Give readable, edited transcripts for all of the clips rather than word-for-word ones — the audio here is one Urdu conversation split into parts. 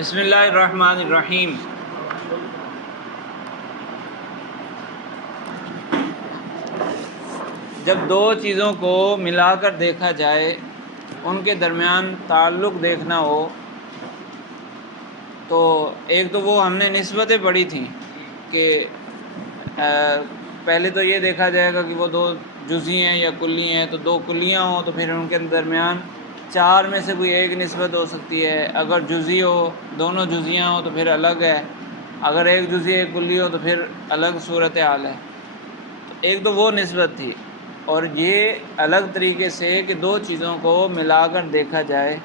بسم اللہ الرحمن الرحیم۔ جب دو چیزوں کو ملا کر دیکھا جائے، ان کے درمیان تعلق دیکھنا ہو، تو ایک تو وہ ہم نے نسبتیں پڑھی تھیں کہ پہلے تو یہ دیکھا جائے گا کہ وہ دو جزئی ہیں یا کلی ہیں، تو دو کلیاں ہوں تو پھر ان کے درمیان چار میں سے کوئی ایک نسبت ہو سکتی ہے۔ اگر جزئی ہو، دونوں جزیاں ہوں تو پھر الگ ہے، اگر ایک جزئی ایک کلی ہو تو پھر الگ صورتحال ہے۔ ایک تو وہ نسبت تھی، اور یہ الگ طریقے سے کہ دو چیزوں کو ملا کر دیکھا جائے،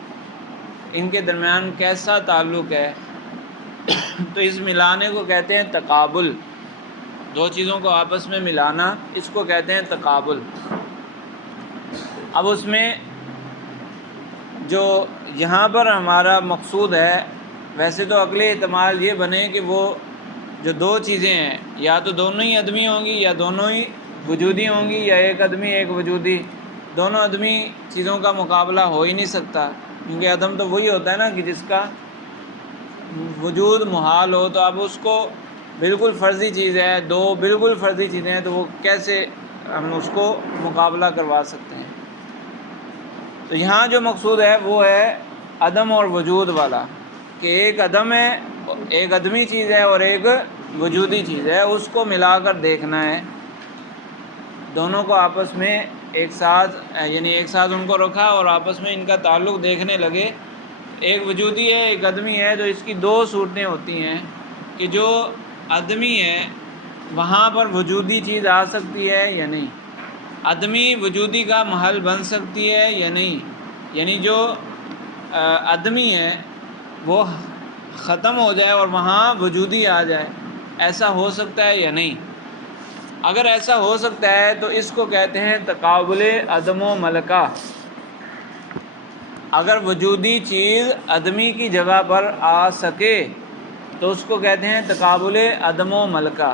ان کے درمیان کیسا تعلق ہے، تو اس ملانے کو کہتے ہیں تقابل۔ دو چیزوں کو آپس میں ملانا، اس کو کہتے ہیں تقابل۔ اب اس میں جو یہاں پر ہمارا مقصود ہے، ویسے تو عقلی احتمال یہ بنے کہ وہ جو دو چیزیں ہیں یا تو دونوں ہی عدمی ہوں گی یا دونوں ہی وجودی ہوں گی، یا ایک عدمی ایک وجودی۔ دونوں عدمی چیزوں کا مقابلہ ہو ہی نہیں سکتا، کیونکہ عدم تو وہی ہوتا ہے نا کہ جس کا وجود محال ہو۔ تو اب اس کو بالکل فرضی چیز ہے، دو بالکل فرضی چیزیں ہیں، تو وہ کیسے ہم اس کو مقابلہ کروا سکتے ہیں؟ تو یہاں جو مقصود ہے وہ ہے عدم اور وجود والا، کہ ایک عدم ہے، ایک عدمی چیز ہے اور ایک وجودی چیز ہے، اس کو ملا کر دیکھنا ہے۔ دونوں کو آپس میں ایک ساتھ ان کو رکھا اور آپس میں ان کا تعلق دیکھنے لگے۔ ایک وجودی ہے ایک عدمی ہے، تو اس کی دو صورتیں ہوتی ہیں کہ جو عدمی ہے وہاں پر وجودی چیز آ سکتی ہے یا نہیں، عدمی وجودی کا محل بن سکتی ہے یا نہیں، یعنی جو عدمی ہے وہ ختم ہو جائے اور وہاں وجودی آ جائے، ایسا ہو سکتا ہے یا نہیں؟ اگر ایسا ہو سکتا ہے تو اس کو کہتے ہیں تقابل عدم و ملکہ۔ اگر وجودی چیز عدمی کی جگہ پر آ سکے تو اس کو کہتے ہیں تقابل عدم و ملکہ،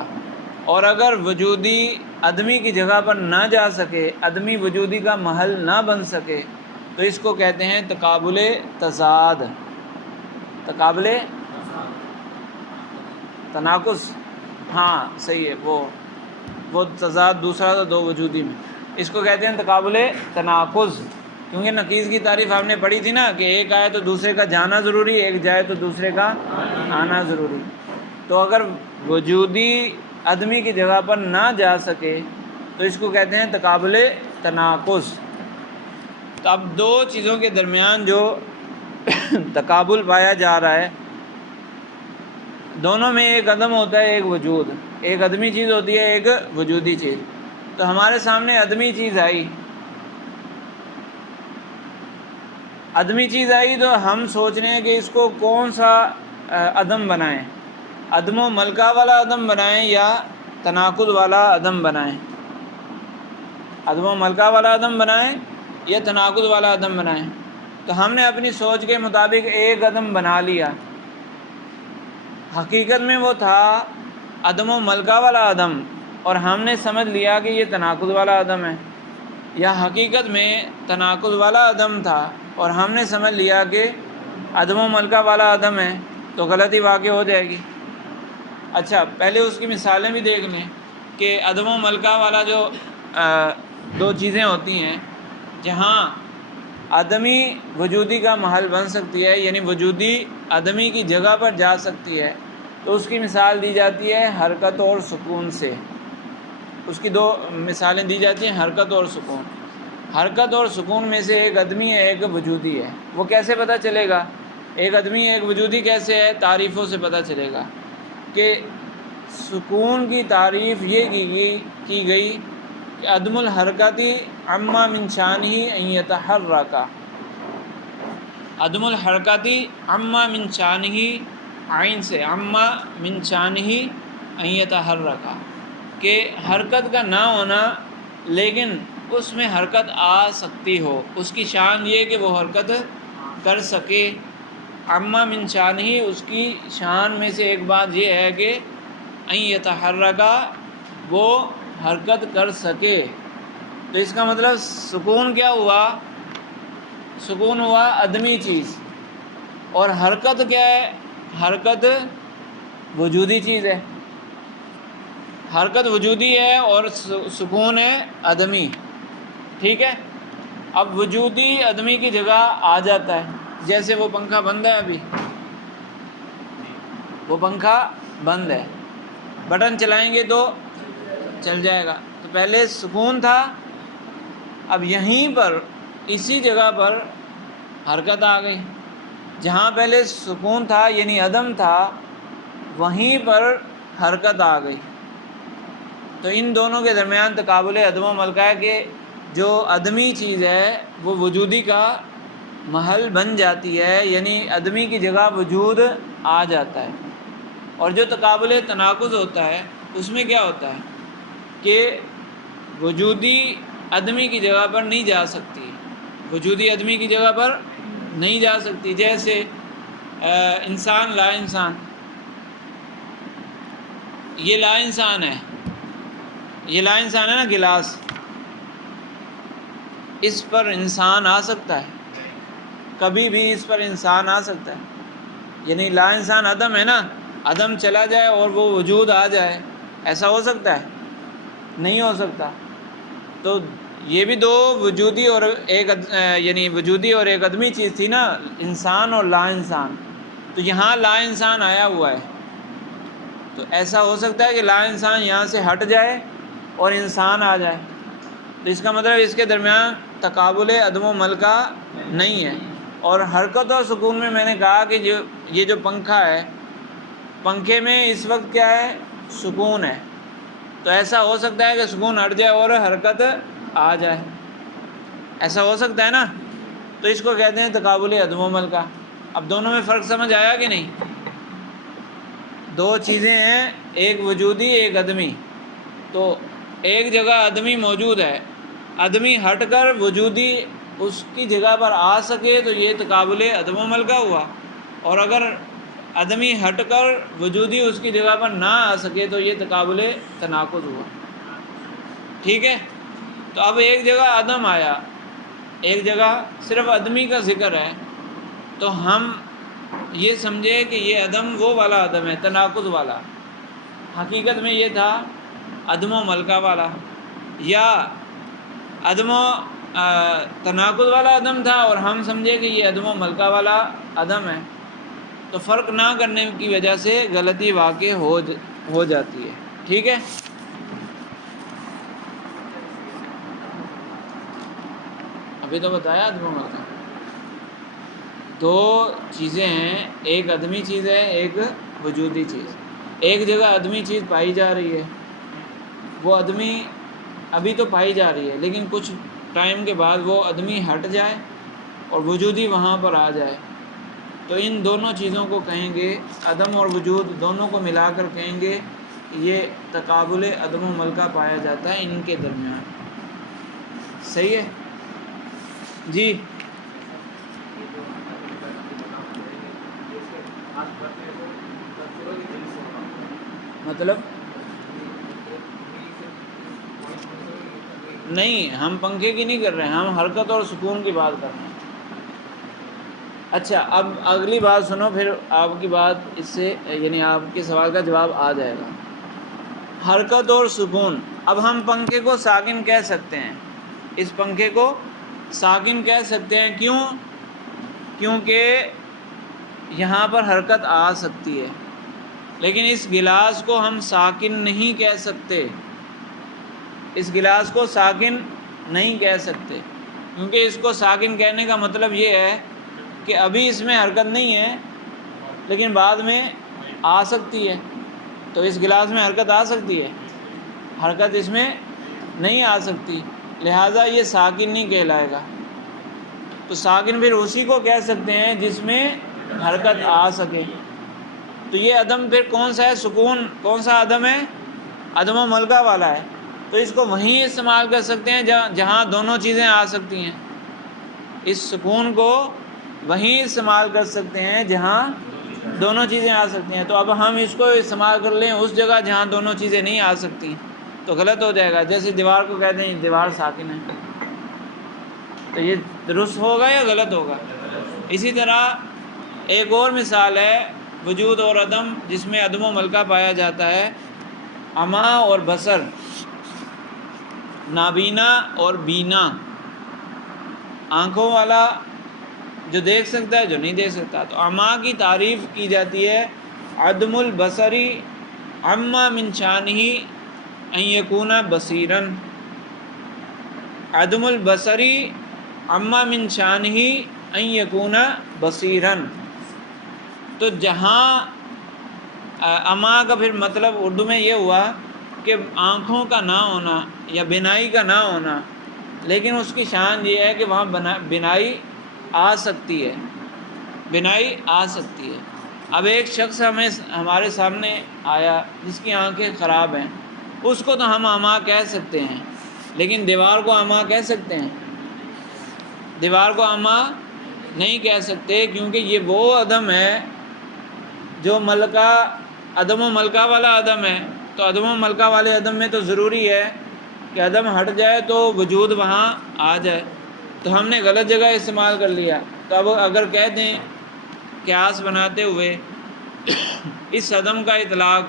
اور اگر وجودی عدمی کی جگہ پر نہ جا سکے، عدمی وجودی کا محل نہ بن سکے، تو اس کو کہتے ہیں تقابل تضاد، تقابل تناقض۔ ہاں صحیح ہے، وہ تضاد دوسرا تھا دو وجودی میں، اس کو کہتے ہیں تقابل تناقض، کیونکہ نقیض کی تعریف آپ نے پڑھی تھی نا کہ ایک آئے تو دوسرے کا جانا ضروری، ایک جائے تو دوسرے کا آنا ضروری۔ تو اگر وجودی عدمی کی جگہ پر نہ جا سکے تو اس کو کہتے ہیں تقابل تناقض۔ تو اب دو چیزوں کے درمیان جو تقابل پایا جا رہا ہے، دونوں میں ایک عدم ہوتا ہے ایک وجود، ایک عدمی چیز ہوتی ہے ایک وجودی چیز۔ تو ہمارے سامنے عدمی چیز آئی، تو ہم سوچ رہے ہیں کہ اس کو کون سا عدم بنائیں، عدم و ملکہ والا عدم بنائیں یا تناقض والا عدم بنائیں، عدم و ملکہ والا عدم بنائیں یا تناقض والا عدم بنائیں؟ تو ہم نے اپنی سوچ کے مطابق ایک عدم بنا لیا، حقیقت میں وہ تھا عدم و ملکہ والا عدم، اور ہم نے سمجھ لیا کہ یہ تناقض والا عدم ہے، یا حقیقت میں تناقض والا عدم تھا اور ہم نے سمجھ لیا کہ عدم و ملکہ والا عدم ہے، تو غلطی واقع ہو جائے گی۔ اچھا، پہلے اس کی مثالیں بھی دیکھ لیں کہ عدم و ملکہ والا جو دو چیزیں ہوتی ہیں جہاں عدمی وجودی کا محل بن سکتی ہے، یعنی وجودی عدمی کی جگہ پر جا سکتی ہے، تو اس کی مثال دی جاتی ہے حرکت اور سکون سے۔ اس کی دو مثالیں دی جاتی ہیں، حرکت اور سکون۔ حرکت اور سکون میں سے ایک عدمی ہے ایک وجودی ہے، وہ کیسے پتہ چلے گا؟ ایک عدمی ایک وجودی کیسے ہے؟ تعریفوں سے پتہ چلے گا کہ سکون کی تعریف یہ کی گئی کہ عدم الحرکتی عما من شانہ ان یتحرک، عدم الحرکتی عما من شانہ، عین سے عما من شانہ ان یتحرک، کہ حرکت کا نہ ہونا لیکن اس میں حرکت آ سکتی ہو، اس کی شان یہ کہ وہ حرکت کر سکے۔ عما من شانہ، اس کی شان میں سے ایک بات یہ ہے کہ ان یتحرک، وہ حرکت کر سکے۔ تو اس کا مطلب سکون کیا ہوا؟ سکون ہوا عدمی چیز، اور حرکت کیا ہے؟ حرکت وجودی چیز ہے، حرکت وجودی ہے اور سکون ہے عدمی، ٹھیک ہے۔ اب وجودی عدمی کی جگہ آ جاتا ہے، جیسے وہ پنکھا بند ہے، ابھی وہ پنکھا بند ہے، بٹن چلائیں گے تو چل جائے گا۔ تو پہلے سکون تھا، اب یہیں پر اسی جگہ پر حرکت آ گئی، جہاں پہلے سکون تھا یعنی عدم تھا وہیں پر حرکت آ گئی۔ تو ان دونوں کے درمیان تقابل عدم و ملکہ ہے کہ جو عدمی چیز ہے وہ وجودی کا محل بن جاتی ہے، یعنی عدمی کی جگہ وجود آ جاتا ہے۔ اور جو تقابل تناقض ہوتا ہے اس میں کیا ہوتا ہے کہ وجودی عدمی کی جگہ پر نہیں جا سکتی، وجودی عدمی کی جگہ پر نہیں جا سکتی۔ جیسے انسان لا انسان، یہ لا انسان ہے، یہ لا انسان ہے نا، گلاس، اس پر انسان آ سکتا ہے، کبھی بھی اس پر انسان آ سکتا ہے، یعنی لا انسان عدم ہے نا، عدم چلا جائے اور وہ وجود آ جائے، ایسا ہو سکتا ہے؟ نہیں ہو سکتا۔ تو یہ بھی دو وجودی اور ایک یعنی وجودی اور ایک عدمی چیز تھی نا، انسان اور لا انسان، تو یہاں لا انسان آیا ہوا ہے، تو ایسا ہو سکتا ہے کہ لا انسان یہاں سے ہٹ جائے اور انسان آ جائے، تو اس کا مطلب اس کے درمیان تقابل عدم و ملکہ نہیں ہے۔ اور حرکت اور سکون میں میں نے کہا کہ یہ جو پنکھا ہے، پنکھے میں اس وقت کیا ہے؟ سکون ہے، تو ایسا ہو سکتا ہے کہ سکون ہٹ جائے اور حرکت آ جائے، ایسا ہو سکتا ہے نا، تو اس کو کہتے ہیں تقابل عدم و ملکہ۔ اب دونوں میں فرق سمجھ آیا کہ نہیں؟ دو چیزیں ہیں، ایک وجودی ایک عدمی، تو ایک جگہ عدمی موجود ہے، عدمی ہٹ کر وجودی اس کی جگہ پر آ سکے تو یہ تقابل عدم و ملکہ ہوا، اور اگر عدمی ہٹ کر وجودی اس کی جگہ پر نہ آ سکے تو یہ تقابل تناقض ہوا، ٹھیک ہے۔ تو اب ایک جگہ عدم آیا، ایک جگہ صرف عدمی کا ذکر ہے، تو ہم یہ سمجھے کہ یہ عدم وہ والا عدم ہے، تناقض والا، حقیقت میں یہ تھا عدم و ملکہ والا، یا عدم و تناقض والا عدم تھا اور ہم سمجھے کہ یہ عدم و ملکہ والا عدم ہے، تو فرق نہ کرنے کی وجہ سے غلطی واقع ہو جاتی ہے، ٹھیک ہے۔ ابھی تو بتایا عدم و ملکہ دو چیزیں ہیں، ایک عدمی چیز ہے ایک وجودی چیز، ایک جگہ عدمی چیز پائی جا رہی ہے، وہ عدمی ابھی تو پائی جا رہی ہے لیکن کچھ ٹائم کے بعد وہ عدمی ہٹ جائے اور وجودی وہاں پر آ جائے، تو ان دونوں چیزوں کو کہیں گے، عدم اور وجود دونوں کو ملا کر کہیں گے یہ تقابل عدم و ملکہ پایا جاتا ہے ان کے درمیان، صحیح ہے جی۔ مطلب نہیں، ہم پنکھے کی نہیں کر رہے ہیں، ہم حرکت اور سکون کی بات کر رہے ہیں۔ اچھا، اب اگلی بات سنو، پھر آپ کی بات اس سے یعنی آپ کے سوال کا جواب آ جائے گا۔ حرکت اور سکون، اب ہم پنکھے کو ساکن کہہ سکتے ہیں، اس پنکھے کو ساکن کہہ سکتے ہیں، کیوں؟ کیونکہ یہاں پر حرکت آ سکتی ہے، لیکن اس گلاس کو ہم ساکن نہیں کہہ سکتے، اس گلاس کو ساکن نہیں کہہ سکتے، کیونکہ اس کو ساکن کہنے کا مطلب یہ ہے کہ ابھی اس میں حرکت نہیں ہے لیکن بعد میں آ سکتی ہے، تو اس گلاس میں حرکت آ سکتی ہے، حرکت اس میں نہیں آ سکتی، لہٰذا یہ ساکن نہیں کہلائے گا۔ تو ساکن پھر اسی کو کہہ سکتے ہیں جس میں حرکت آ سکے، تو یہ عدم پھر کون سا ہے؟ سکون کون سا عدم ہے؟ عدم و ملکہ والا ہے، تو اس کو وہیں استعمال کر سکتے ہیں جہاں دونوں چیزیں آ سکتی ہیں، اس سکون کو وہیں استعمال کر سکتے ہیں جہاں دونوں چیزیں آ سکتی ہیں۔ تو اب ہم اس کو استعمال کر لیں اس جگہ جہاں دونوں چیزیں نہیں آ سکتی تو غلط ہو جائے گا، جیسے دیوار کو کہتے ہیں دیوار ساکن ہے، تو یہ درست ہوگا یا غلط ہوگا؟ اسی طرح ایک اور مثال ہے وجود اور عدم جس میں عدم و ملکہ پایا جاتا ہے، اما اور بصر، نابینا اور بینا، آنکھوں والا جو دیکھ سکتا ہے جو نہیں دیکھ سکتا۔ تو اما کی تعریف کی جاتی ہے عدم البصری اما من شانہ ان یکون بصیرن، عدم البصری اما من شانہ ان یکون بصیرن۔ تو جہاں اما کا پھر مطلب اردو میں یہ ہوا کہ آنکھوں کا نہ ہونا یا بینائی کا نہ ہونا، لیکن اس کی شان یہ ہے کہ وہاں بینائی آ سکتی ہے، بینائی آ سکتی ہے۔ اب ایک شخص ہمارے سامنے آیا جس کی آنکھیں خراب ہیں، اس کو تو ہم اما کہہ سکتے ہیں، لیکن دیوار کو اما کہہ سکتے ہیں؟ دیوار کو اما نہیں کہہ سکتے، کیونکہ یہ وہ عدم ہے جو ملکہ، عدم و ملکہ والا عدم ہے۔ تو عدم و ملکہ والے عدم میں تو ضروری ہے کہ عدم ہٹ جائے تو وجود وہاں آ جائے، تو ہم نے غلط جگہ استعمال کر لیا۔ تو اب اگر کہہ دیں قیاس بناتے ہوئے اس عدم کا اطلاق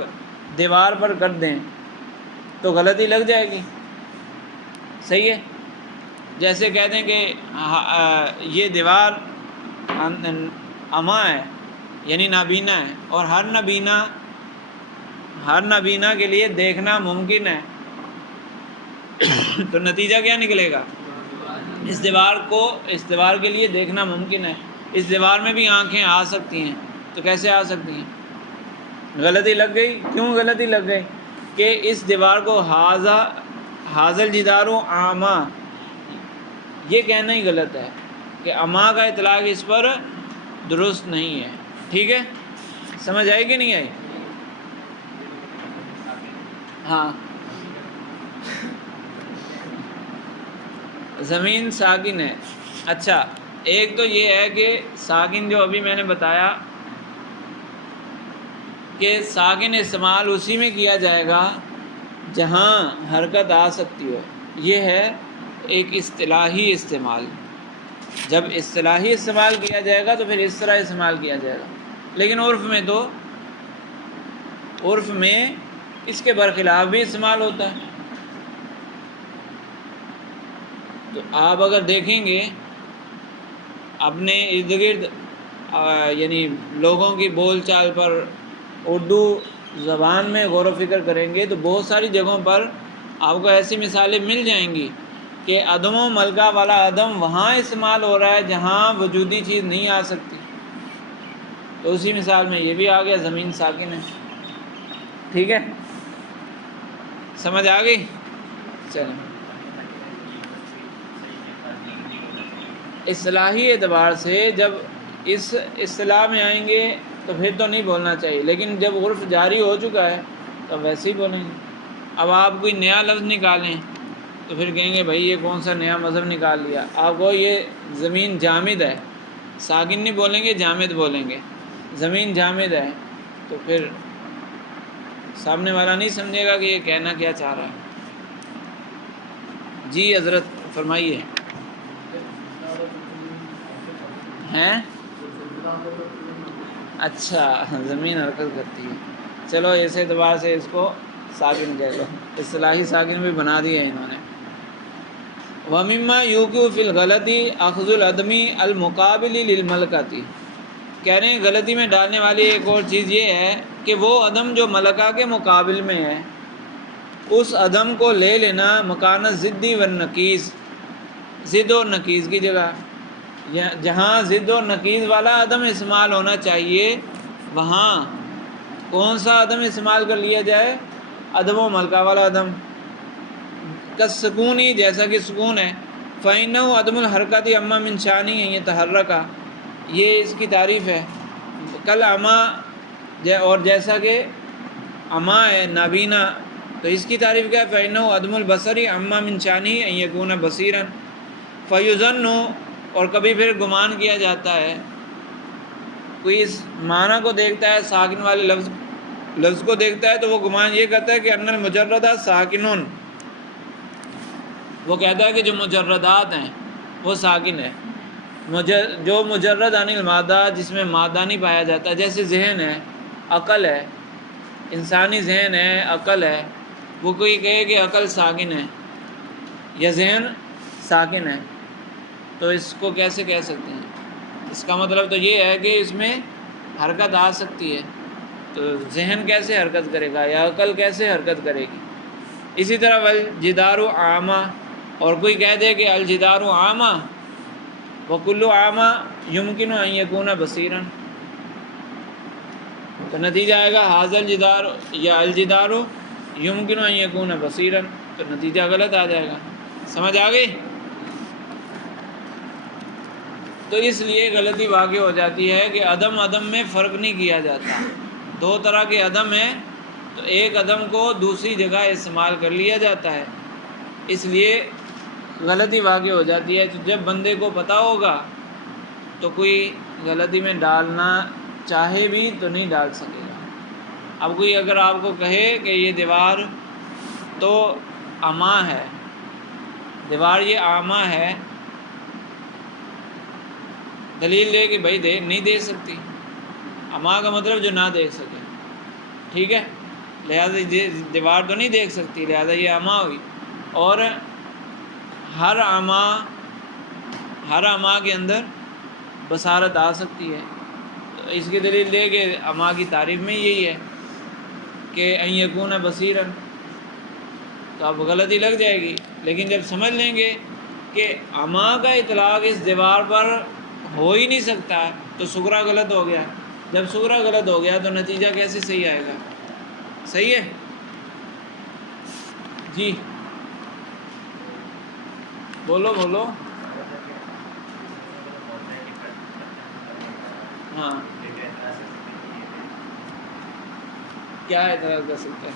دیوار پر کر دیں تو غلطی لگ جائے گی، صحیح ہے؟ جیسے کہہ دیں کہ یہ دیوار اما ہے، یعنی نابینا ہے، اور ہر نابینا کے لیے دیکھنا ممکن ہے، تو نتیجہ کیا نکلے گا؟ اس دیوار کے لیے دیکھنا ممکن ہے، اس دیوار میں بھی آنکھیں آ سکتی ہیں، تو کیسے آ سکتی ہیں؟ غلطی لگ گئی۔ کیوں غلطی لگ گئی؟ کہ اس دیوار کو حاضل جدارو اما، یہ کہنا ہی غلط ہے کہ اما کا اطلاق اس پر درست نہیں ہے۔ ٹھیک ہے، سمجھ آئی کہ نہیں آئی؟ ہاں، زمین ساکن ہے۔ اچھا، ایک تو یہ ہے کہ ساکن جو ابھی میں نے بتایا کہ ساکن استعمال اسی میں کیا جائے گا جہاں حرکت آ سکتی ہو، یہ ہے ایک اصطلاحی استعمال۔ جب اصطلاحی استعمال کیا جائے گا تو پھر اس طرح استعمال کیا جائے گا، لیکن عرف میں اس کے برخلاف بھی استعمال ہوتا ہے۔ تو آپ اگر دیکھیں گے اپنے ارد گرد، یعنی لوگوں کی بول چال پر، اردو زبان میں غور و فکر کریں گے تو بہت ساری جگہوں پر آپ کو ایسی مثالیں مل جائیں گی کہ عدم و ملکہ والا عدم وہاں استعمال ہو رہا ہے جہاں وجودی چیز نہیں آ سکتی۔ تو اسی مثال میں یہ بھی آ گیا، زمین ساکن ہے۔ ٹھیک ہے، سمجھ آ گئی؟ چلیں، اصطلاحی اعتبار سے جب اس اصطلاح میں آئیں گے تو پھر تو نہیں بولنا چاہیے، لیکن جب عرف جاری ہو چکا ہے تو ویسے ہی بولیں گے۔ اب آپ کوئی نیا لفظ نکالیں تو پھر کہیں گے بھائی یہ کون سا نیا مذہب نکال لیا آپ کو، یہ زمین جامد ہے، ساکن نہیں بولیں گے، جامد بولیں گے، زمین جامد ہے، تو پھر سامنے والا نہیں سمجھے گا کہ یہ کہنا کیا چاہ رہا ہے۔ جی حضرت فرمائیے۔ ہیں؟ اچھا، زمین حرکت کرتی ہے، چلو اس اعتبار سے اس کو ساکن کہہ لو، اصطلاحی ساکن بھی بنا دیا ہے انہوں نے۔ وَمِمَّا يُوقِعُ فِي الْغَلَطِ أَخْذُ الْعَدْمِ الْمُقَابِلِ لِلْمَلْكَةِ، کہہ رہے ہیں غلطی میں ڈالنے والی ایک اور چیز یہ ہے کہ وہ عدم جو ملکہ کے مقابل میں ہے اس عدم کو لے لینا مکان ضدی و نقیض، ضد اور نقیض کی جگہ، جہاں ضد اور نقیض والا عدم استعمال ہونا چاہیے وہاں کون سا عدم استعمال کر لیا جائے؟ عدم و ملکہ والا عدم، کالسکون ہی، جیسا کہ سکون ہے، فَإِنَّهُ عدم الحرکت اما من شانہ ان یتحرک، یہ اس کی تعریف ہے۔ کل اما، اور جیسا کہ اما ہے نابینا، تو اس کی تعریف کیا ہے؟ فَإِنَّهُ عدم البصر اما من شانہ ان یکون بصیرا، فَيُظَنُّ، اور کبھی پھر گمان کیا جاتا ہے، کوئی اس معنی کو دیکھتا ہے، ساکن والے لفظ کو دیکھتا ہے تو وہ گمان یہ کرتا ہے کہ ان المجردہ ساکنون، وہ کہتا ہے کہ جو مجردات ہیں وہ ساکن ہے، جو مجرد عن المادہ، جس میں مادہ نہیں پایا جاتا، جیسے ذہن ہے، عقل ہے، انسانی ذہن ہے، عقل ہے، وہ کوئی کہے کہ عقل ساکن ہے یا ذہن ساکن ہے، تو اس کو کیسے کہہ سکتے ہیں؟ اس کا مطلب تو یہ ہے کہ اس میں حرکت آ سکتی ہے، تو ذہن کیسے حرکت کرے گا یا عقل کیسے حرکت کرے گی؟ اسی طرح والجدار اعمیٰ، اور کوئی کہہ دے کہ الجدار اعمیٰ وکل اعمیٰ یمکن ان یکون بصیرا، تو نتیجہ آئے گا ھذا الجدار یا الجدار یمکن ان یکون بصیرا، تو نتیجہ غلط آ جائے گا۔ سمجھ آ گئی؟ تو اس لیے غلطی واقع ہو جاتی ہے کہ عدم میں فرق نہیں کیا جاتا، دو طرح کے عدم ہیں، تو ایک عدم کو دوسری جگہ استعمال کر لیا جاتا ہے، اس لیے غلطی واقع ہو جاتی ہے۔ تو جب بندے کو پتہ ہوگا تو کوئی غلطی میں ڈالنا چاہے بھی تو نہیں ڈال سکے گا۔ اب کوئی اگر آپ کو کہے کہ یہ دیوار تو اعمیٰ ہے، دیوار یہ اعمیٰ ہے، دلیل دے کہ بھائی نہیں دیکھ سکتی، اعمیٰ کا مطلب جو نہ دیکھ سکے، ٹھیک ہے، لہذا دیوار تو نہیں دیکھ سکتی، لہذا یہ اعمیٰ ہوئی، اور ہر اعمیٰ کے اندر بصارت آ سکتی ہے، تو اس کی دلیل دے کہ اعمیٰ کی تعریف میں یہی ہے کہ ان یکون بصیرا، تو اب غلطی لگ جائے گی، لیکن جب سمجھ لیں گے کہ اعمیٰ کا اطلاق اس دیوار پر ہو ہی نہیں سکتا تو صغریٰ غلط ہو گیا، جب صغریٰ غلط ہو گیا تو نتیجہ کیسے صحیح آئے گا؟ صحیح ہے جی، بولو ہاں، کیا اعتراض کر سکتا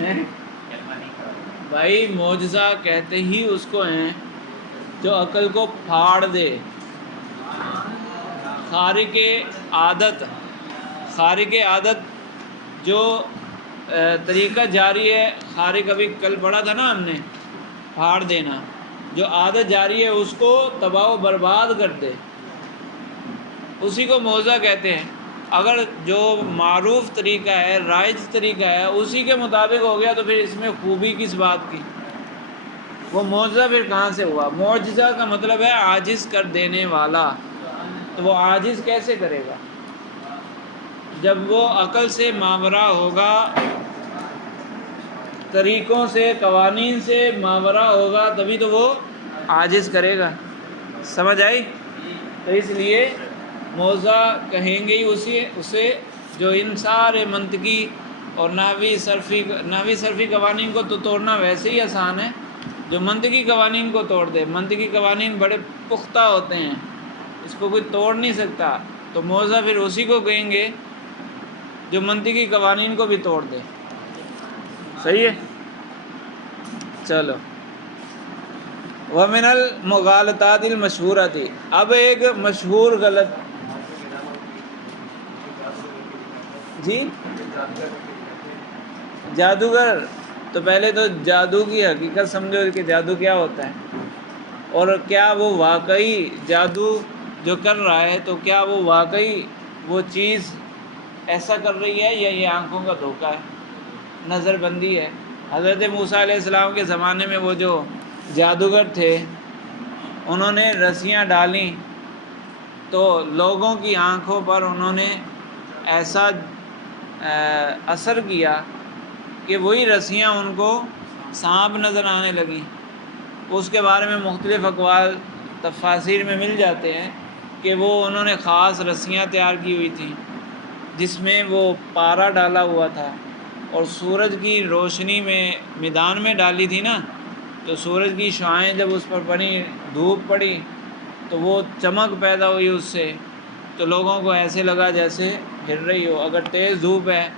ہے؟ بھائی معجزہ کہتے ہی اس کو ہیں جو عقل کو پھاڑ دے، خارق عادت جو طریقہ جاری ہے، خارق ابھی کل پڑھا تھا نا ہم نے، پھاڑ دینا، جو عادت جاری ہے اس کو تباہ و برباد کر دے، اسی کو معجزہ کہتے ہیں۔ اگر جو معروف طریقہ ہے، رائج طریقہ ہے، اسی کے مطابق ہو گیا تو پھر اس میں خوبی کس بات کی؟ وہ معجزہ پھر کہاں سے ہوا؟ معجزہ کا مطلب ہے عاجز کر دینے والا، تو وہ عاجز کیسے کرے گا؟ جب وہ عقل سے ماورا ہوگا، طریقوں سے، قوانین سے ماورا ہوگا، تبھی تو وہ عاجز کرے گا۔ سمجھ آئی؟ تو اس لیے معجزہ کہیں گے ہی اسے جو ان سارے منطقی اور نحوی صرفی قوانین کو تو توڑنا ویسے ہی آسان ہے، جو منطقی قوانین کو توڑ دے، منطقی قوانین بڑے پختہ ہوتے ہیں، اس کو کوئی توڑ نہیں سکتا، تو معجزہ پھر اسی کو کہیں گے جو منطقی قوانین کو بھی توڑ دے۔ صحیح ہے؟ چلو، وَمِنَ الْمُغَالَطَاتِ الْمَشْهُورَةِ، اب ایک مشہور غلط، جی جادوگر، تو پہلے تو جادو کی حقیقت سمجھو کہ جادو کیا ہوتا ہے، اور کیا وہ واقعی جادو جو کر رہا ہے تو کیا وہ واقعی وہ چیز ایسا کر رہی ہے یا یہ آنکھوں کا دھوکہ ہے، نظر بندی ہے۔ حضرت موسیٰ علیہ السلام کے زمانے میں وہ جو جادوگر تھے انہوں نے رسیاں ڈالیں تو لوگوں کی آنکھوں پر انہوں نے ایسا اثر کیا کہ وہی رسیاں ان کو سانپ نظر آنے لگیں۔ اس کے بارے میں مختلف اقوال تفاسیر میں مل جاتے ہیں کہ وہ انہوں نے خاص رسیاں تیار کی ہوئی تھیں جس میں وہ پارا ڈالا ہوا تھا، اور سورج کی روشنی میں میدان میں ڈالی تھی نا، تو سورج کی شعاعیں جب اس پر پڑی، دھوپ پڑی تو وہ چمک پیدا ہوئی اس سے، تو لوگوں کو ایسے لگا جیسے پھر رہی ہو۔ اگر تیز دھوپ ہے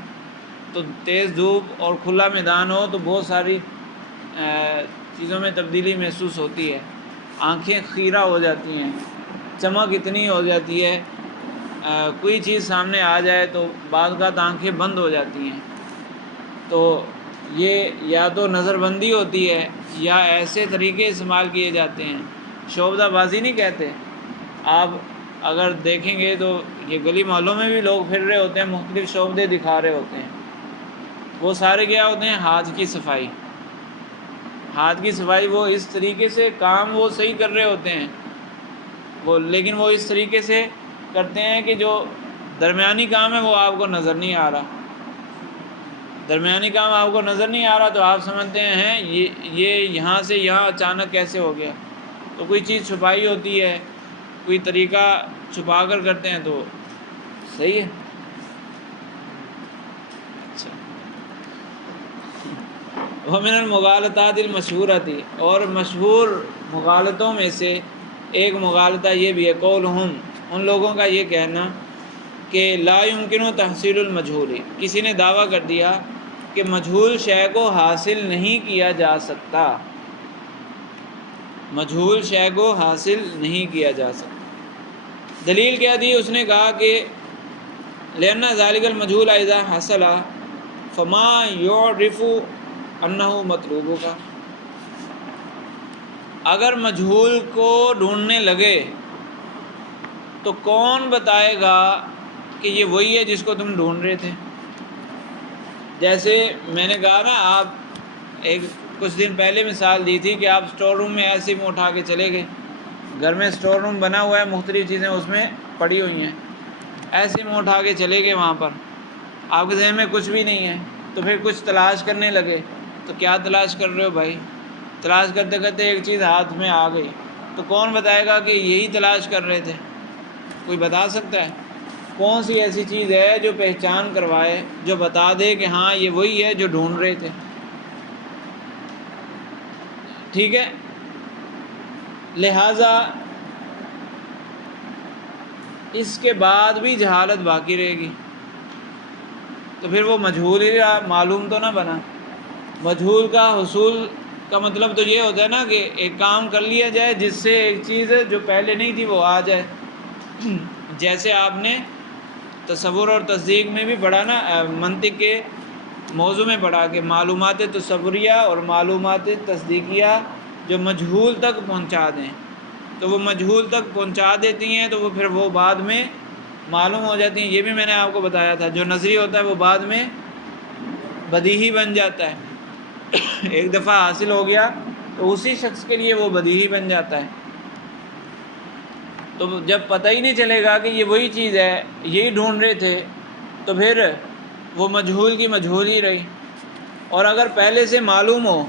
تو تیز دھوپ اور کھلا میدان ہو تو بہت ساری چیزوں میں تبدیلی محسوس ہوتی ہے، آنکھیں خیرہ ہو جاتی ہیں، چمک اتنی ہو جاتی ہے، کوئی چیز سامنے آ جائے تو بعض اوقات آنکھیں بند ہو جاتی ہیں۔ تو یہ یا تو نظر بندی ہوتی ہے یا ایسے طریقے استعمال کیے جاتے ہیں، شعبدہ بازی نہیں کہتے، آپ اگر دیکھیں گے تو یہ گلی محلوں میں بھی لوگ پھر رہے ہوتے ہیں، مختلف شعبے دکھا رہے ہوتے ہیں، وہ سارے کیا ہوتے ہیں؟ ہاتھ کی صفائی. ہاتھ کی صفائی وہ اس طریقے سے کام وہ صحیح کر رہے ہوتے ہیں لیکن وہ اس طریقے سے کرتے ہیں کہ جو درمیانی کام ہے وہ آپ کو نظر نہیں آ رہا. درمیانی کام آپ کو نظر نہیں آ رہا تو آپ سمجھتے ہیں یہ یہاں سے یہاں اچانک کیسے ہو گیا. تو کوئی چیز چھپائی ہوتی ہے، کوئی طریقہ چھپا کر کرتے ہیں تو صحیح ہے. اچھا، ومن المغالطات المشہورۃ، اور مشہور مغالطوں میں سے ایک مغالطہ یہ بھی ہے، قولہم، ان لوگوں کا یہ کہنا کہ لا یمکن تحصیل المجہول، کسی نے دعویٰ کر دیا کہ مجہول شے کو حاصل نہیں کیا جا سکتا، مجہول شے کو حاصل نہیں کیا جا سکتا. دلیل کیا دی؟ اس نے کہا کہ لأن ذلك المجهول اذا حصل فما يعرف انه مطلوب کا، اگر مجہول کو ڈھونڈنے لگے تو کون بتائے گا کہ یہ وہی ہے جس کو تم ڈھونڈ رہے تھے. جیسے میں نے کہا نا، آپ کچھ دن پہلے مثال دی تھی کہ آپ اسٹور روم میں ایسے ہی اٹھا کے چلے گئے، گھر میں اسٹور روم بنا ہوا ہے، مختلف چیزیں اس میں پڑی ہوئی ہیں، ایسے منہ اٹھا کے چلے گئے وہاں پر، آپ کے ذہن میں کچھ بھی نہیں ہے، تو پھر کچھ تلاش کرنے لگے. تو کیا تلاش کر رہے ہو بھائی؟ تلاش کرتے کرتے ایک چیز ہاتھ میں آ گئی، تو کون بتائے گا کہ یہی تلاش کر رہے تھے؟ کوئی بتا سکتا ہے؟ کون سی ایسی چیز ہے جو پہچان کروائے، جو بتا دے کہ ہاں یہ وہی ہے جو ڈھونڈ رہے تھے؟ ٹھیک ہے، لہٰذا اس کے بعد بھی جہالت باقی رہے گی تو پھر وہ مجہول ہی رہا، معلوم تو نہ بنا. مجہول کا حصول کا مطلب تو یہ ہوتا ہے نا کہ ایک کام کر لیا جائے جس سے ایک چیز جو پہلے نہیں تھی وہ آ جائے. جیسے آپ نے تصور اور تصدیق میں بھی پڑھا نا، منطق کے موضوع میں پڑھا کہ معلومات تصوریہ اور معلومات تصدیقیہ جو مجہول تک پہنچا دیں تو وہ مجہول تک پہنچا دیتی ہیں، تو وہ پھر وہ بعد میں معلوم ہو جاتی ہیں. یہ بھی میں نے آپ کو بتایا تھا، جو نظری ہوتا ہے وہ بعد میں بدیہی بن جاتا ہے. ایک دفعہ حاصل ہو گیا تو اسی شخص کے لیے وہ بدیہی بن جاتا ہے. تو جب پتہ ہی نہیں چلے گا کہ یہ وہی چیز ہے، یہی ڈھونڈ رہے تھے، تو پھر وہ مجہول کی مجہول ہی رہی. اور اگر پہلے سے معلوم ہو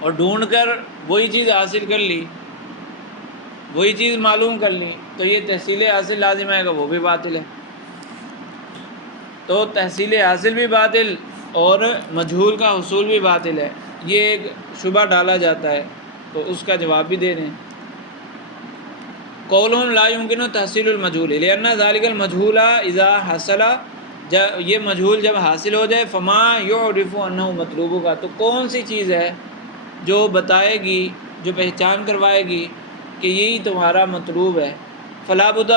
اور ڈھونڈ کر وہی چیز حاصل کر لی، وہی چیز معلوم کر لی، تو یہ تحصیل حاصل لازم آئے گا، وہ بھی باطل ہے. تو تحصیل حاصل بھی باطل اور مجہول کا حصول بھی باطل ہے. یہ ایک شبہ ڈالا جاتا ہے تو اس کا جواب بھی دے دیں. قولہم لا یمکن تحصیل المجہول لأن ذلك المجہول اذا حصل، یہ مجہول جب حاصل ہو جائے، فما یعرف انہ مطلوب کا، تو کون سی چیز ہے جو بتائے گی، جو پہچان کروائے گی کہ یہی تمہارا مطلوب ہے. فلا بد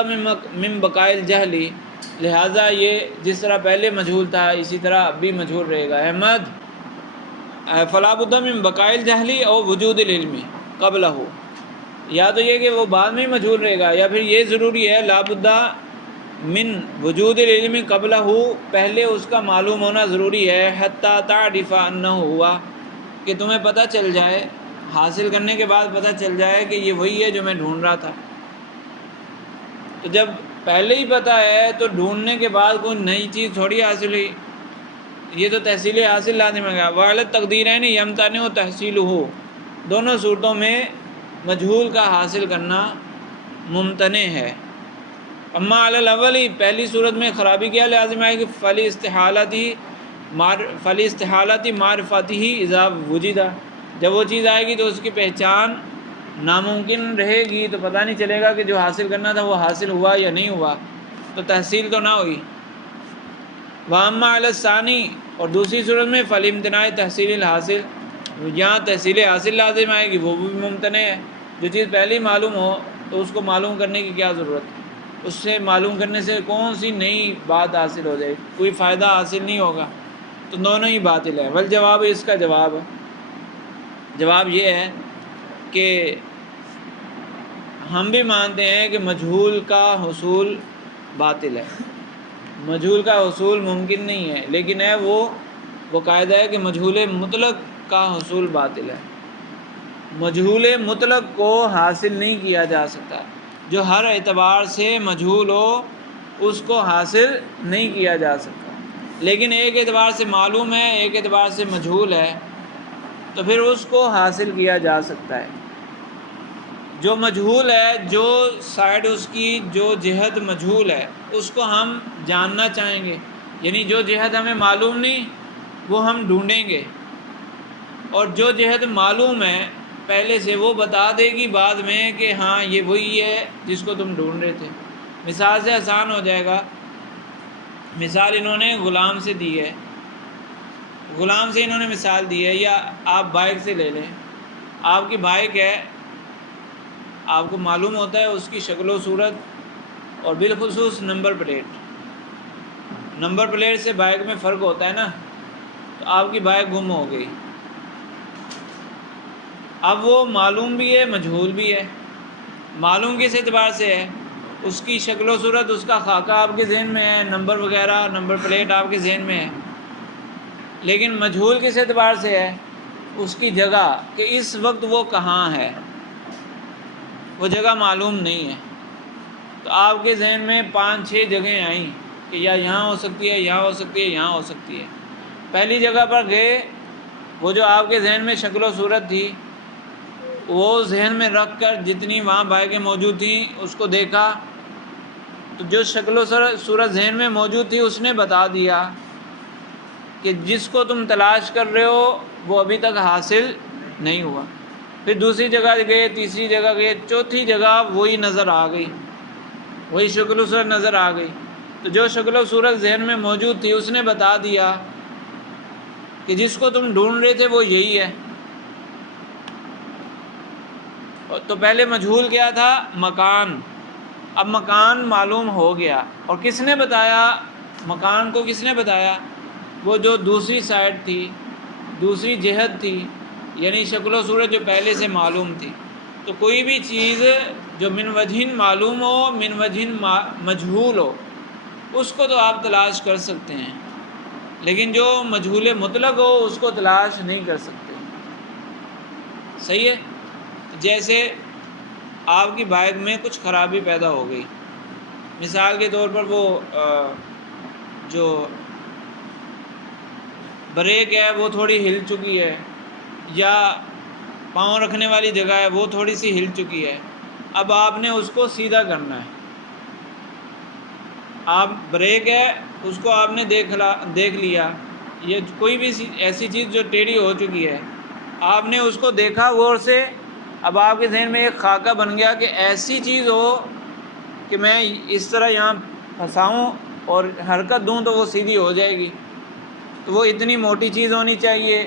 من بقاء الجہل، لہٰذا یہ جس طرح پہلے مجہول تھا اسی طرح اب بھی مجہول رہے گا. احمد، فلا بد من بقاء الجہل او وجود العلم قبلہ، یا تو یہ کہ وہ بعد میں مجہول رہے گا، یا پھر یہ ضروری ہے لا بد من وجود العلم قبلہ، پہلے اس کا معلوم ہونا ضروری ہے، حتی تعرف انہ ہوا، کہ تمہیں پتہ چل جائے، حاصل کرنے کے بعد پتہ چل جائے کہ یہ وہی ہے جو میں ڈھونڈ رہا تھا. تو جب پہلے ہی پتہ ہے تو ڈھونڈنے کے بعد کوئی نئی چیز تھوڑی حاصل ہوئی، یہ تو تحصیل حاصل لازم ہے گا. وعلت تقدیرین یمتنع تحصیلہ، دونوں صورتوں میں مجہول کا حاصل کرنا ممتنع ہے. اما علی الاولی، پہلی صورت میں خرابی کیا لازم ہے کہ فلی استحالتی معرفتی اذا وجدہ، جب وہ چیز آئے گی تو اس کی پہچان ناممکن رہے گی، تو پتہ نہیں چلے گا کہ جو حاصل کرنا تھا وہ حاصل ہوا یا نہیں ہوا، تو تحصیل تو نہ ہوئی. واما علی الثانی، اور دوسری صورت میں فالامتناع تحصیل الحاصل، یہاں تحصیل حاصل لازم آئے گی، وہ بھی ممتنع ہے. جو چیز پہلے ہی معلوم ہو تو اس کو معلوم کرنے کی کیا ضرورت ہے؟ اس سے معلوم کرنے سے کون سی نئی بات حاصل ہو جائے، کوئی فائدہ حاصل نہیں ہوگا. تو دونوں ہی باطل ہیں. والجواب، اس کا جواب جواب یہ ہے کہ ہم بھی مانتے ہیں کہ مجہول کا حصول باطل ہے، مجہول کا حصول ممکن نہیں ہے، لیکن ہے وہ قاعدہ ہے کہ مجہول مطلق کا حصول باطل ہے۔ مجہول مطلق کو حاصل نہیں کیا جا سکتا، جو ہر اعتبار سے مجہول ہو اس کو حاصل نہیں کیا جا سکتا، لیکن ایک اعتبار سے معلوم ہے، ایک اعتبار سے مجہول ہے، تو پھر اس کو حاصل کیا جا سکتا ہے۔ جو مجہول ہے، جو سائڈ اس کی، جو جہت مجہول ہے، اس کو ہم جاننا چاہیں گے، یعنی جو جہت ہمیں معلوم نہیں وہ ہم ڈھونڈیں گے، اور جو جہت معلوم ہے پہلے سے وہ بتا دے گی بعد میں کہ ہاں یہ وہی ہے جس کو تم ڈھونڈ رہے تھے۔ مثال سے آسان ہو جائے گا، مثال انہوں نے غلام سے دی ہے، غلام سے انہوں نے مثال دی ہے، یا آپ بائک سے لے لیں۔ آپ کی بائک ہے، آپ کو معلوم ہوتا ہے اس کی شکل و صورت اور بالخصوص نمبر پلیٹ، نمبر پلیٹ سے بائک میں فرق ہوتا ہے نا، تو آپ کی بائک گم ہو گئی، اب وہ معلوم بھی ہے مجہول بھی ہے۔ معلوم کس اعتبار سے ہے؟ اس کی شکل و صورت، اس کا خاکہ آپ کے ذہن میں ہے، نمبر وغیرہ، نمبر پلیٹ آپ کے ذہن میں ہے، لیکن مجہول کس اعتبار سے ہے؟ اس کی جگہ، کہ اس وقت وہ کہاں ہے، وہ جگہ معلوم نہیں ہے۔ تو آپ کے ذہن میں 5-6 جگہیں آئیں کہ یا یہاں ہو سکتی ہے، یہاں ہو سکتی ہے، یہاں ہو سکتی ہے۔ پہلی جگہ پر گئے، وہ جو آپ کے ذہن میں شکل و صورت تھی وہ ذہن میں رکھ کر جتنی وہاں بائکیں موجود تھیں اس کو دیکھا، تو جو شکل و صورت ذہن میں موجود تھی اس نے بتا دیا کہ جس کو تم تلاش کر رہے ہو وہ ابھی تک حاصل نہیں ہوا۔ پھر دوسری جگہ گئے، تیسری جگہ گئے، چوتھی جگہ وہی نظر آ گئی، وہی شکل و صورت نظر آ گئی، تو جو شکل و صورت ذہن میں موجود تھی اس نے بتا دیا کہ جس کو تم ڈھونڈ رہے تھے وہ یہی ہے۔ تو پہلے مجہول کیا تھا؟ مکان، اب مکان معلوم ہو گیا، اور کس نے بتایا مکان کو؟ کس نے بتایا؟ وہ جو دوسری سائڈ تھی، دوسری جہت تھی، یعنی شکل و صورت جو پہلے سے معلوم تھی۔ تو کوئی بھی چیز جو من وجہن معلوم ہو، من وجہن مجہول ہو، اس کو تو آپ تلاش کر سکتے ہیں، لیکن جو مجہول مطلق ہو اس کو تلاش نہیں کر سکتے۔ صحیح ہے؟ جیسے آپ کی بائک میں کچھ خرابی پیدا ہو گئی، مثال کے طور پر وہ جو بریک ہے وہ تھوڑی ہل چکی ہے، یا پاؤں رکھنے والی جگہ ہے وہ تھوڑی سی ہل چکی ہے، اب آپ نے اس کو سیدھا کرنا ہے۔ آپ بریک ہے اس کو آپ نے دیکھ لیا، یہ کوئی بھی ایسی چیز جو ٹیڑھی ہو چکی ہے آپ نے اس کو دیکھا غور سے، اب آپ کے ذہن میں ایک خاکہ بن گیا کہ ایسی چیز ہو کہ میں اس طرح یہاں پھنساؤں اور حرکت دوں تو وہ سیدھی ہو جائے گی، تو وہ اتنی موٹی چیز ہونی چاہیے،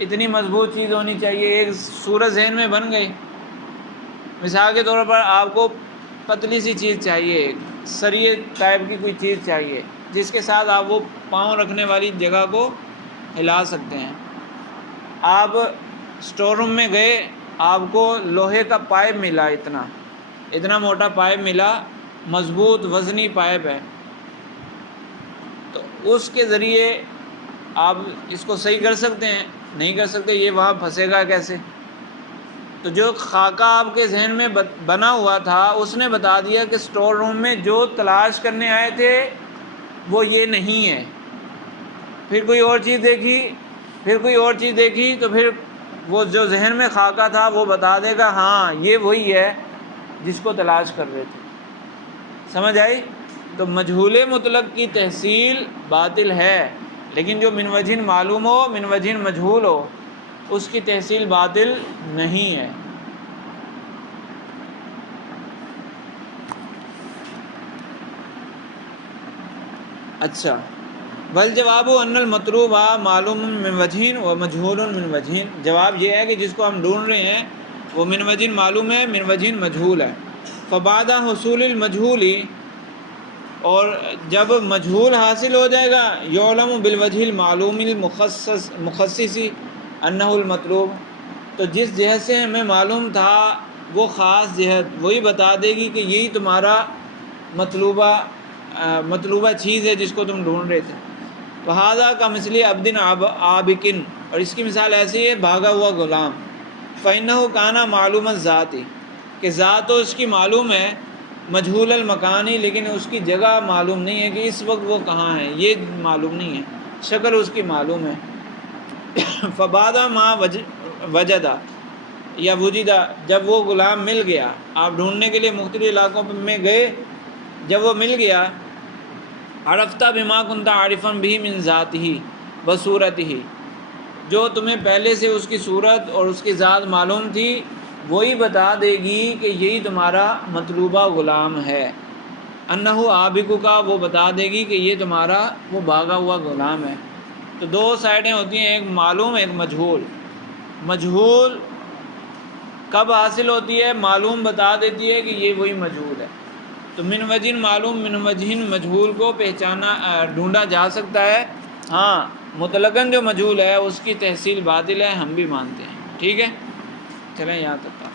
اتنی مضبوط چیز ہونی چاہیے، ایک صورت ذہن میں بن گئی۔ مثال کے طور پر آپ کو پتلی سی چیز چاہیے، ایک سریے ٹائپ کی کوئی چیز چاہیے جس کے ساتھ آپ وہ پاؤں رکھنے والی جگہ کو ہلا سکتے ہیں۔ آپ اسٹور روم میں گئے، آپ کو لوہے کا پائپ ملا، اتنا موٹا پائپ ملا، مضبوط وزنی پائپ ہے، تو اس کے ذریعے آپ اس کو صحیح کر سکتے ہیں؟ نہیں کر سکتے، یہ وہاں پھنسے گا کیسے؟ تو جو خاکہ آپ کے ذہن میں بنا ہوا تھا اس نے بتا دیا کہ اسٹور روم میں جو تلاش کرنے آئے تھے وہ یہ نہیں ہے۔ پھر کوئی اور چیز دیکھی، پھر کوئی اور چیز دیکھی، تو پھر وہ جو ذہن میں خاکہ تھا وہ بتا دے گا ہاں یہ وہی ہے جس کو تلاش کر رہے تھے۔ سمجھ آئی؟ تو مجہول مطلق کی تحصیل باطل ہے، لیکن جو من وجہن معلوم ہو، من وجہن مجہول ہو، اس کی تحصیل باطل نہیں ہے۔ اچھا، والجواب ان المطلوب معلوم من وجہن و مجہول من وجہن، جواب یہ ہے کہ جس کو ہم ڈھونڈ رہے ہیں وہ من وجہن معلوم ہے، من وجہن مجہول ہے۔ فبعد حصول المجہول، اور جب مجہول حاصل ہو جائے گا، یعلم بالوجہ المعلوم المخصص انہ المطلوب، تو جس جہت سے ہمیں معلوم تھا وہ خاص جہت وہی بتا دے گی کہ یہی تمہارا مطلوبہ چیز ہے جس کو تم ڈھونڈ رہے تھے۔ وہذا کا مثلی عبدن عابکن، اور اس کی مثال ایسی ہے بھاگا ہوا غلام۔ فَإِنَّهُ كَانَ معلوم ذاتی، کہ ذات تو اس کی معلوم ہے، مجہول المکانی، لیکن اس کی جگہ معلوم نہیں ہے کہ اس وقت وہ کہاں ہے، یہ معلوم نہیں ہے، شکل اس کی معلوم ہے۔ فبعد ما وجدہ یا وجدہ، جب وہ غلام مل گیا، آپ ڈھونڈنے کے لیے مختلف علاقوں میں گئے، جب وہ مل گیا، عرفتہ بما کنت عارفا بھی من ذاتہ و صورتہ، جو تمہیں پہلے سے اس کی صورت اور اس کی ذات معلوم تھی وہی بتا دے گی کہ یہی تمہارا مطلوبہ غلام ہے۔ انہو عابق کا، وہ بتا دے گی کہ یہ تمہارا وہ بھاگا ہوا غلام ہے۔ تو دو سائڈیں ہوتی ہیں، ایک معلوم ایک مجہول۔ مجہول کب حاصل ہوتی ہے؟ معلوم بتا دیتی ہے کہ یہ وہی مجہول ہے۔ تو من وجہ معلوم من وجہ مجہول کو ڈھونڈا جا سکتا ہے، ہاں مطلقاً جو مجہول ہے اس کی تحصیل باطل ہے، ہم بھی مانتے ہیں۔ ٹھیک ہے، چلیں یہاں تک کا۔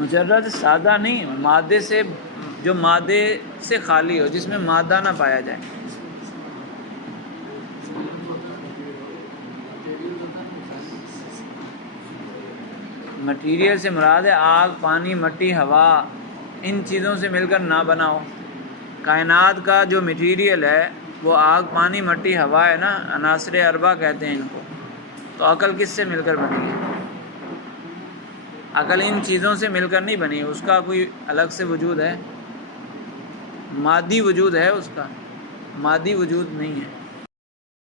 مجرد سادہ نہیں، مادے سے، جو مادے سے خالی ہو، جس میں مادہ نہ پایا جائے۔ مٹیریل سے مراد ہے آگ، پانی، مٹی، ہوا، ان چیزوں سے مل کر نہ بنا ہو۔ کائنات کا جو مٹیریل ہے وہ آگ، پانی، مٹی، ہوا ہے نا، عناصر اربعہ کہتے ہیں ان کو۔ تو عقل کس سے مل کر بنی ہے؟ عقل ان چیزوں سے مل کر نہیں بنی، اس کا کوئی الگ سے وجود ہے، مادی وجود ہے اس کا، مادی وجود نہیں ہے۔